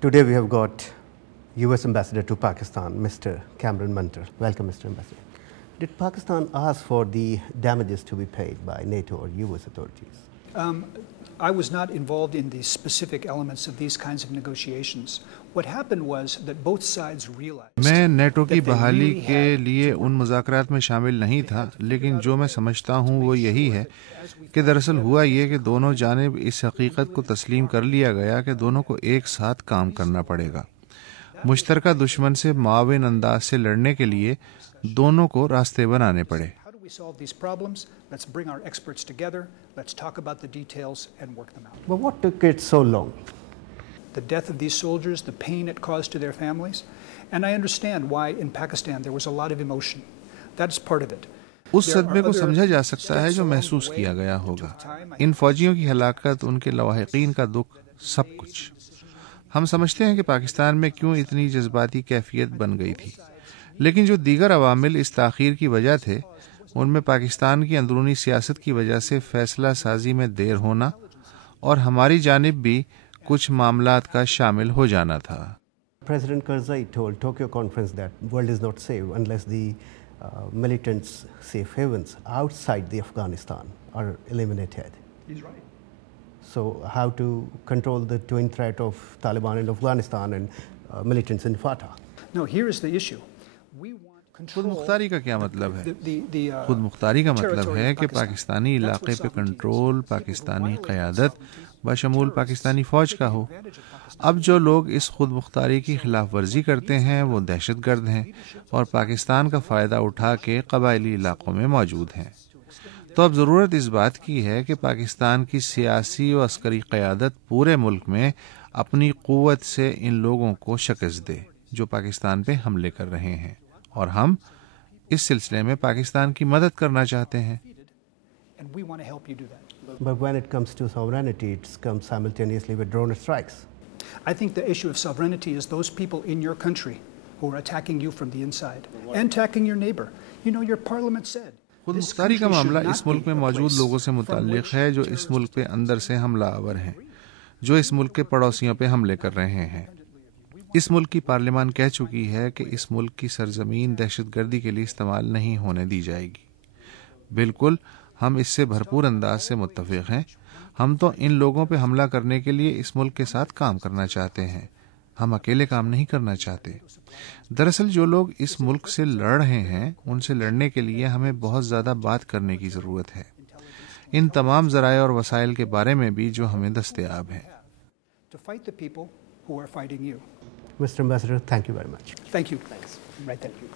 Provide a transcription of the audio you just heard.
Today we have got U.S. Ambassador to Pakistan, Mr. Cameron Munter. Welcome, Mr. Ambassador. Did Pakistan ask for the damages to be paid by NATO or U.S. authorities? I was not involved in the specific elements of these kinds of negotiations. What happened was that both sides realized. मैं NATO की बहाली के लिए उन मुज़ाकरात में शामिल नहीं था, लेकिन जो मैं समझता हूँ वो यही है कि दरअसल हुआ ये कि दोनों जानिब इस हकीकत को तस्लीम कर लिया गया कि दोनों को एक साथ काम करना पड़ेगा। मुश्तरका दुश्मन से मुआविन अंदाज से लड़ने के लिए दोनों को रास्ते बनाने पड़े। Solve these problems. Let's bring our experts together. Let's talk about the details and work them out. But what took it so long? The death of these soldiers, the pain it caused to their families, and I understand why in Pakistan there was a lot of emotion. That's part of it. उस सदमे को समझा जा सकता है जो महसूस किया गया होगा। इन फौजियों की हलाकत, उनके लवाहिकीन का दुख, सब कुछ। हम समझते हैं कि पाकिस्तान में क्यों इतनी जज्बाती कैफियत बन गई थी, लेकिन जो दीगर अवामिल इस ताखीर की वजह थे उनमें पाकिस्तान की अंदरूनी सियासत की वजह से फैसला साजी में देर होना और हमारी जानिब भी कुछ मामलात का शामिल हो जाना था। President Karzai told Tokyo conference that world is not safe unless the militants' safe havens outside the Afghanistan are eliminated. He's right. So how to control the twin threat of Taliban in Afghanistan and militants in Fatah? No, here is the issue. We want खुद मुख्तारी का क्या मतलब है? खुद मुख्तारी का मतलब है कि पाकिस्तानी इलाके पे कंट्रोल पाकिस्तानी क़यादत बशमूल पाकिस्तानी फ़ौज का हो। अब जो लोग इस खुद मुख्तारी की खिलाफ वर्जी करते हैं वो दहशतगर्द हैं और पाकिस्तान का फ़ायदा उठा के कबायली इलाकों में मौजूद हैं। तो अब ज़रूरत इस बात की है कि पाकिस्तान की सियासी और अस्करी क़यादत पूरे मुल्क में अपनी क़ुव्वत से इन लोगों को शिकस्त दे जो पाकिस्तान पे हमले कर रहे हैं, और हम इस सिलसिले में पाकिस्तान की मदद करना चाहते हैं। But when it comes to sovereignty, it comes simultaneously with drone strikes. I think the issue of sovereignty is those people in your country who are attacking you from the inside and attacking your neighbor. You know, your parliament said. खुद मुख्तारी का मामला इस मुल्क में मौजूद लोगों से मुताल्लिक है जो इस मुल्क पे अंदर से हमलावर हैं, जो इस मुल्क के पड़ोसियों पे हमले कर रहे हैं। इस मुल्क की पार्लियामान कह चुकी है कि इस मुल्क की सरजमीन दहशतगर्दी के लिए इस्तेमाल नहीं होने दी जाएगी। बिल्कुल, हम इससे भरपूर अंदाज से मुत्तफिक हैं। हम तो इन लोगों पे हमला करने के लिए इस मुल्क के साथ काम करना चाहते हैं, हम अकेले काम नहीं करना चाहते। दरअसल जो लोग इस मुल्क से लड़ रहे हैं उनसे लड़ने के लिए हमें बहुत ज़्यादा बात करने की ज़रूरत है, इन तमाम ज़राए और वसाइल के बारे में भी जो हमें दस्तयाब हैं। Mr. Ambassador, thank you very much. Thank you. Thanks. Right, thank you.